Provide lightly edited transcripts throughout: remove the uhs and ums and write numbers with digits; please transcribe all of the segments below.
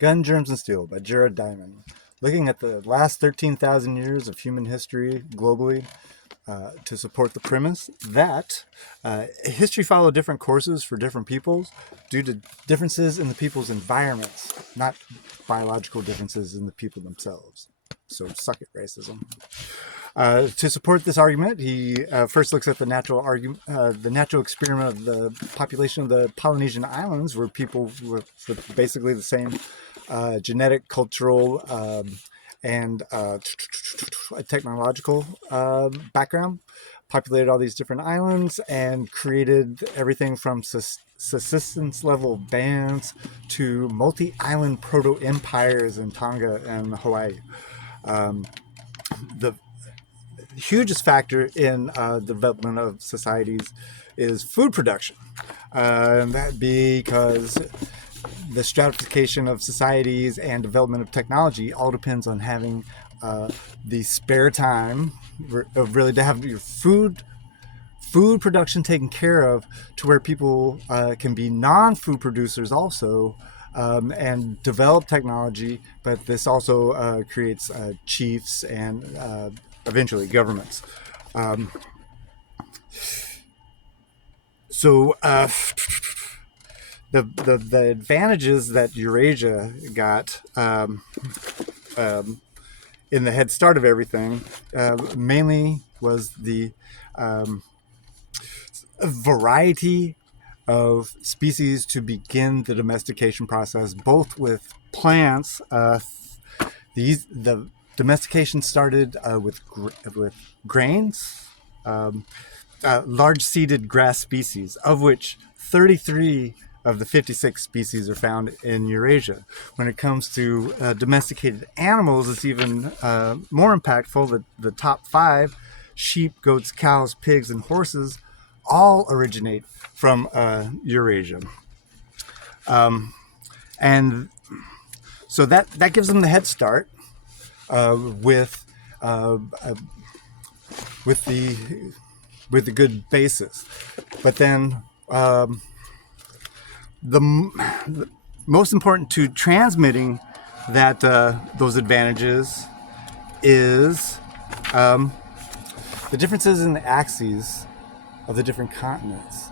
Gun, Germs, and Steel by Jared Diamond. Looking at the last 13,000 years of human history globally to support the premise that history followed different courses for different peoples due to differences in the people's environments, not biological differences in the people themselves. So suck it, racism. To support this argument, he first looks at the natural experiment of the population of the Polynesian islands, where people with basically the same genetic, cultural, and technological background populated all these different islands and created everything from subsistence level bands to multi-island proto-empires in Tonga and Hawaii. The hugest factor in development of societies is food production. That because the stratification of societies and development of technology all depends on having the spare time of really to have your food production taken care of, to where people can be non-food producers also, and develop technology. But this also creates chiefs and eventually governments. So the advantages that Eurasia got in the head start of everything mainly was the variety of species to begin the domestication process, both with plants. The domestication started with grains, large seeded grass species, of which 33 of the 56 species are found in Eurasia. When it comes to domesticated animals, it's even more impactful. The top 5, sheep, goats, cows, pigs, and horses, all originate from Eurasia. And so that gives them the head start with the good basis. But then the most important to transmitting that those advantages is the differences in the axes of the different continents.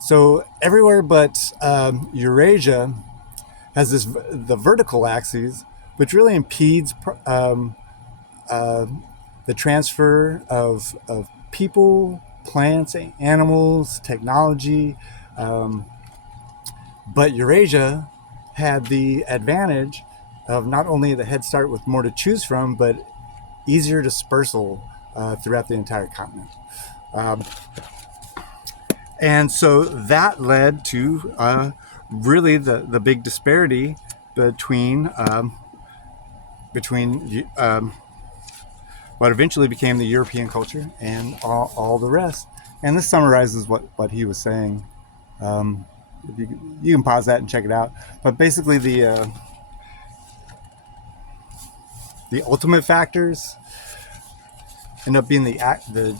So everywhere but Eurasia has the vertical axes, which really impedes the transfer of people, plants, animals, technology. But Eurasia had the advantage of not only the head start with more to choose from, but easier dispersal throughout the entire continent. And so that led to really the big disparity between what eventually became the European culture and all the rest. And this summarizes what he was saying. You can pause that and check it out. But basically, the ultimate factors end up being the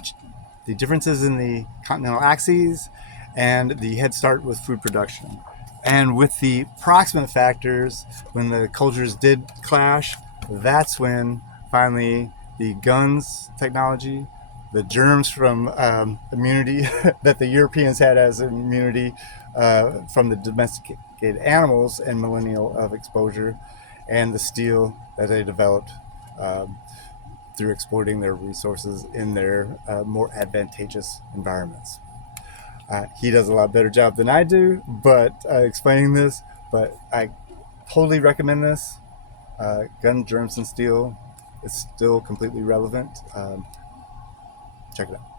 differences in the continental axes and the head start with food production. And with the proximate factors, when the cultures did clash, that's when finally the guns technology, the germs from immunity that the Europeans had as immunity from the domesticated animals and millennial of exposure, and the steel that they developed through exploiting their resources in their more advantageous environments. He does a lot better job than I do, but explaining this. But I totally recommend this. Gun, Germs, and Steel is still completely relevant. Check it out.